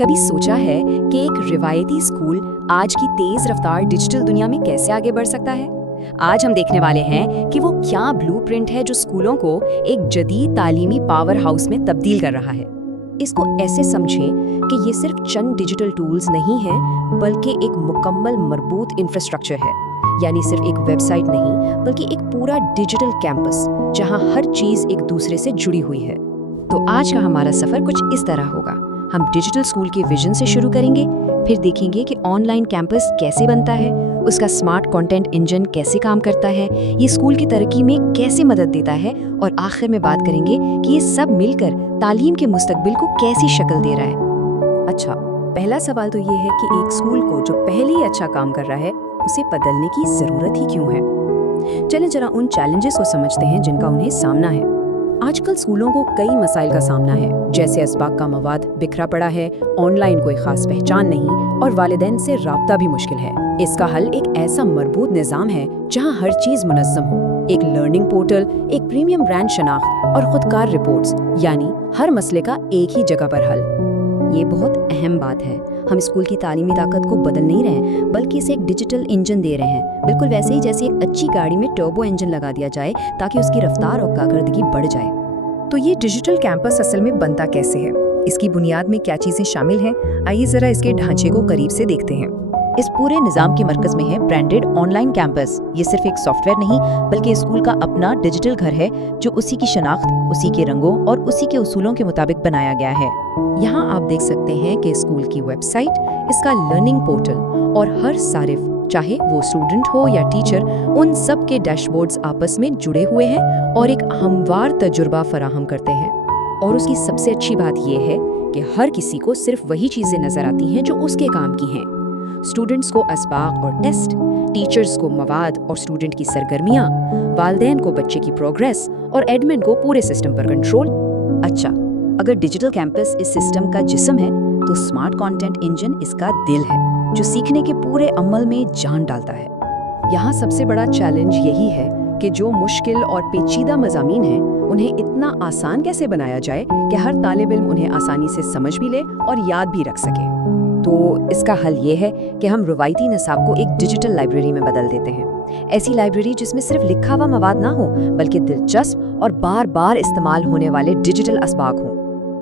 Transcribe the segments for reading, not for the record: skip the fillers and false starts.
کبھی سوچا ہے کہ ایک روایتی اسکول آج کی تیز رفتار ڈیجیٹل دنیا میں کیسے آگے بڑھ سکتا ہے؟ آج ہم دیکھنے والے ہیں کہ وہ کیا بلو پرنٹ ہے جو اسکولوں کو ایک جدید تعلیمی پاور ہاؤس میں تبدیل کر رہا ہے۔ اس کو ایسے سمجھیں کہ یہ صرف چند ڈیجیٹل ٹولز نہیں ہیں بلکہ ایک مکمل مربوط انفراسٹرکچر ہے، یعنی صرف ایک ویب سائٹ نہیں بلکہ ایک پورا ڈیجیٹل کیمپس جہاں ہر چیز ایک دوسرے سے جڑی ہوئی ہے۔ تو آج کا ہمارا سفر کچھ اس طرح ہوگا۔ ہم ڈیجیٹل اسکول کے ویژن سے شروع کریں گے، پھر دیکھیں گے کہ آن لائن کیمپس کیسے بنتا ہے، اس کا اسمارٹ کنٹینٹ انجن کیسے کام کرتا ہے، یہ اسکول کی ترقی میں کیسے مدد دیتا ہے، اور آخر میں بات کریں گے کہ یہ سب مل کر تعلیم کے مستقبل کو کیسی شکل دے رہا ہے۔ اچھا، پہلا سوال تو یہ ہے کہ ایک اسکول کو جو پہلے ہی اچھا کام کر رہا ہے اسے بدلنے کی ضرورت ہی کیوں ہے؟ چلیں ذرا ان چیلنجز کو سمجھتے ہیں جن کا انہیں سامنا ہے۔ آج کل اسکولوں کو کئی مسائل کا سامنا ہے، جیسے اسباق کا مواد بکھرا پڑا ہے، آن لائن کوئی خاص پہچان نہیں، اور والدین سے رابطہ بھی مشکل ہے۔ اس کا حل ایک ایسا مربوط نظام ہے جہاں ہر چیز منظم ہو، ایک لرننگ پورٹل، ایک پریمیم برانڈ شناخت اور خودکار رپورٹس، یعنی ہر مسئلے کا ایک ہی جگہ پر حل۔ یہ بہت اہم بات ہے۔ ہم اسکول کی تعلیمی طاقت کو بدل نہیں رہے بلکہ اسے ایک ڈیجیٹل انجن دے رہے ہیں، بالکل ویسے ہی جیسے ایک اچھی گاڑی میں ٹربو انجن لگا دیا جائے تاکہ اس کی رفتار اور کارکردگی بڑھ جائے۔ تو یہ ڈیجیٹل کیمپس اصل میں بنتا کیسے ہے؟ اس کی بنیاد میں کیا چیزیں شامل ہیں؟ آئیے ذرا اس کے ڈھانچے کو قریب سے دیکھتے ہیں۔ اس پورے نظام کے مرکز میں ہے برانڈڈ آن لائن کیمپس۔ یہ صرف ایک سافٹ ویئر نہیں بلکہ اسکول کا اپنا ڈیجیٹل گھر ہے جو اسی کی شناخت، اسی کے رنگوں اور اسی کے اصولوں کے مطابق بنایا گیا ہے۔ یہاں آپ دیکھ سکتے ہیں کہ اسکول کی ویب سائٹ، اس کا لرننگ پورٹل اور ہر صارف، چاہے وہ اسٹوڈنٹ ہو یا ٹیچر، ان سب کے ڈیش بورڈز آپس میں جڑے ہوئے ہیں اور ایک ہموار تجربہ فراہم کرتے ہیں۔ اور اس کی سب سے اچھی بات یہ ہے کہ ہر کسی کو صرف وہی چیزیں نظر آتی ہیں جو اس کے کام کی ہیں۔ اسٹوڈنٹس کو اسباق اور ٹیسٹ، ٹیچرز کو مواد اور اسٹوڈنٹ کی سرگرمیاں، والدین کو بچے کی پروگریس اور ایڈمن کو پورے سسٹم پر کنٹرول۔ اچھا، اگر ڈیجیٹل کیمپس اس سسٹم کا جسم ہے تو اسمارٹ کنٹینٹ انجن اس کا دل ہے جو سیکھنے کے پورے عمل میں جان ڈالتا ہے۔ یہاں سب سے بڑا چیلنج یہی ہے کہ جو مشکل اور پیچیدہ مضامین ہیں انہیں اتنا آسان کیسے بنایا جائے کہ ہر طالب علم انہیں آسانی سے سمجھ بھی لے اور یاد بھی رکھ سکے۔ تو اس کا حل یہ ہے کہ ہم روایتی نصاب کو ایک ڈیجیٹل لائبریری میں بدل دیتے ہیں، ایسی لائبریری جس میں صرف لکھا ہوا مواد نہ ہو بلکہ دلچسپ اور بار بار استعمال ہونے والے ڈیجیٹل اسباق ہوں۔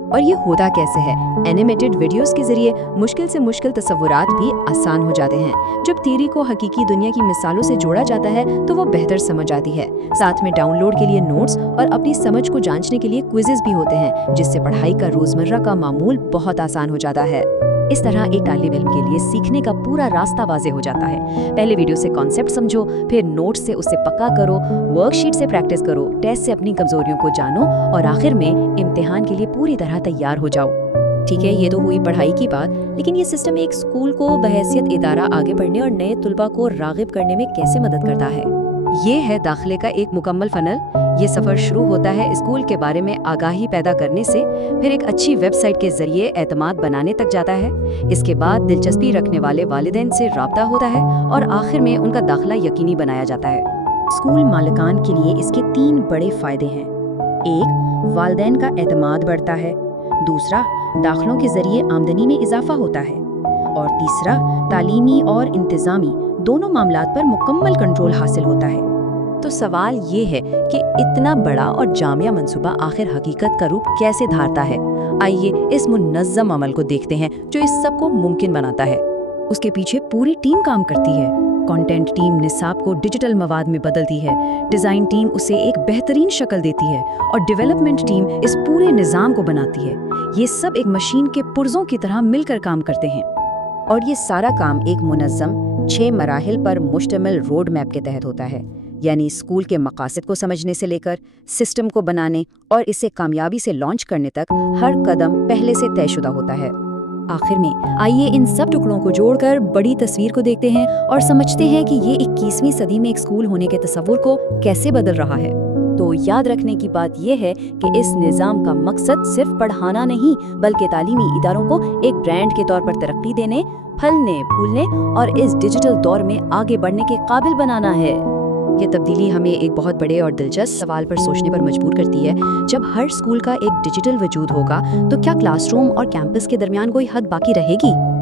اور یہ ہوتا کیسے ہے؟ اینیمیٹڈ ویڈیوز کے ذریعے مشکل سے مشکل تصورات بھی آسان ہو جاتے ہیں۔ جب تھیوری کو حقیقی دنیا کی مثالوں سے جوڑا جاتا ہے تو وہ بہتر سمجھ آتی ہے۔ ساتھ میں ڈاؤن لوڈ کے لیے نوٹس اور اپنی سمجھ کو جانچنے کے لیے کوئزز بھی ہوتے ہیں، جس سے پڑھائی کا روزمرہ کا معمول بہت آسان ہو جاتا ہے۔ اس طرح ایک طالب علم کے لیے سیکھنے کا پورا راستہ واضح ہو جاتا ہے۔ پہلے ویڈیو سے کانسیپٹ سمجھو، پھر نوٹس سے اسے پکا کرو، ورک شیٹ سے پریکٹس کرو، ٹیسٹ سے اپنی کمزوریوں کو جانو اور آخر میں امتحان کے لیے پوری طرح تیار ہو جاؤ۔ ٹھیک ہے، یہ تو ہوئی پڑھائی کی بات، لیکن یہ سسٹم ایک اسکول کو بحیثیت ادارہ آگے بڑھنے اور نئے طلباء کو راغب کرنے میں کیسے مدد کرتا ہے؟ یہ ہے داخلے کا ایک مکمل فنل۔ یہ سفر شروع ہوتا ہے اسکول کے بارے میں آگاہی پیدا کرنے سے، پھر ایک اچھی ویب سائٹ کے ذریعے اعتماد بنانے تک جاتا ہے۔ اس کے بعد دلچسپی رکھنے والے والدین سے رابطہ ہوتا ہے اور آخر میں ان کا داخلہ یقینی بنایا جاتا ہے۔ اسکول مالکان کے لیے اس کے 3 بڑے فائدے ہیں۔ ایک، والدین کا اعتماد بڑھتا ہے، دوسرا، داخلوں کے ذریعے آمدنی میں اضافہ ہوتا ہے، اور تیسرا، تعلیمی اور انتظامی دونوں معاملات پر مکمل کنٹرول حاصل ہوتا ہے۔ تو سوال یہ ہے کہ اتنا بڑا اور جامع منصوبہ آخر حقیقت کا روپ کیسے دھارتا ہے؟ آئیے اس منظم عمل کو دیکھتے ہیں جو اس سب کو ممکن بناتا ہے۔ اس کے پیچھے پوری ٹیم کام کرتی ہے۔ کنٹینٹ ٹیم نصاب کو ڈیجیٹل مواد میں بدلتی ہے، ڈیزائن ٹیم اسے ایک بہترین شکل دیتی ہے، اور ڈیولپمنٹ ٹیم اس پورے نظام کو بناتی ہے۔ یہ سب ایک مشین کے پرزوں کی طرح مل کر کام کرتے ہیں، اور یہ سارا کام ایک منظم 6 مراحل پر مشتمل روڈ میپ کے تحت ہوتا ہے، یعنی اسکول کے مقاصد کو سمجھنے سے لے کر سسٹم کو بنانے اور اسے کامیابی سے لانچ کرنے تک ہر قدم پہلے سے طے شدہ ہوتا ہے۔ آخر میں آئیے ان سب ٹکڑوں کو جوڑ کر بڑی تصویر کو دیکھتے ہیں اور سمجھتے ہیں کہ یہ 21ویں صدی میں ایک اسکول ہونے کے تصور کو کیسے بدل رہا ہے۔ تو یاد رکھنے کی بات یہ ہے کہ اس نظام کا مقصد صرف پڑھانا نہیں بلکہ تعلیمی اداروں کو ایک برانڈ کے طور پر ترقی دینے، پھلنے پھولنے اور اس ڈیجیٹل دور میں آگے بڑھنے کے قابل بنانا ہے۔ یہ تبدیلی ہمیں ایک بہت بڑے اور دلچسپ سوال پر سوچنے پر مجبور کرتی ہے۔ جب ہر اسکول کا ایک ڈیجیٹل وجود ہوگا تو کیا کلاس روم اور کیمپس کے درمیان کوئی حد باقی رہے گی؟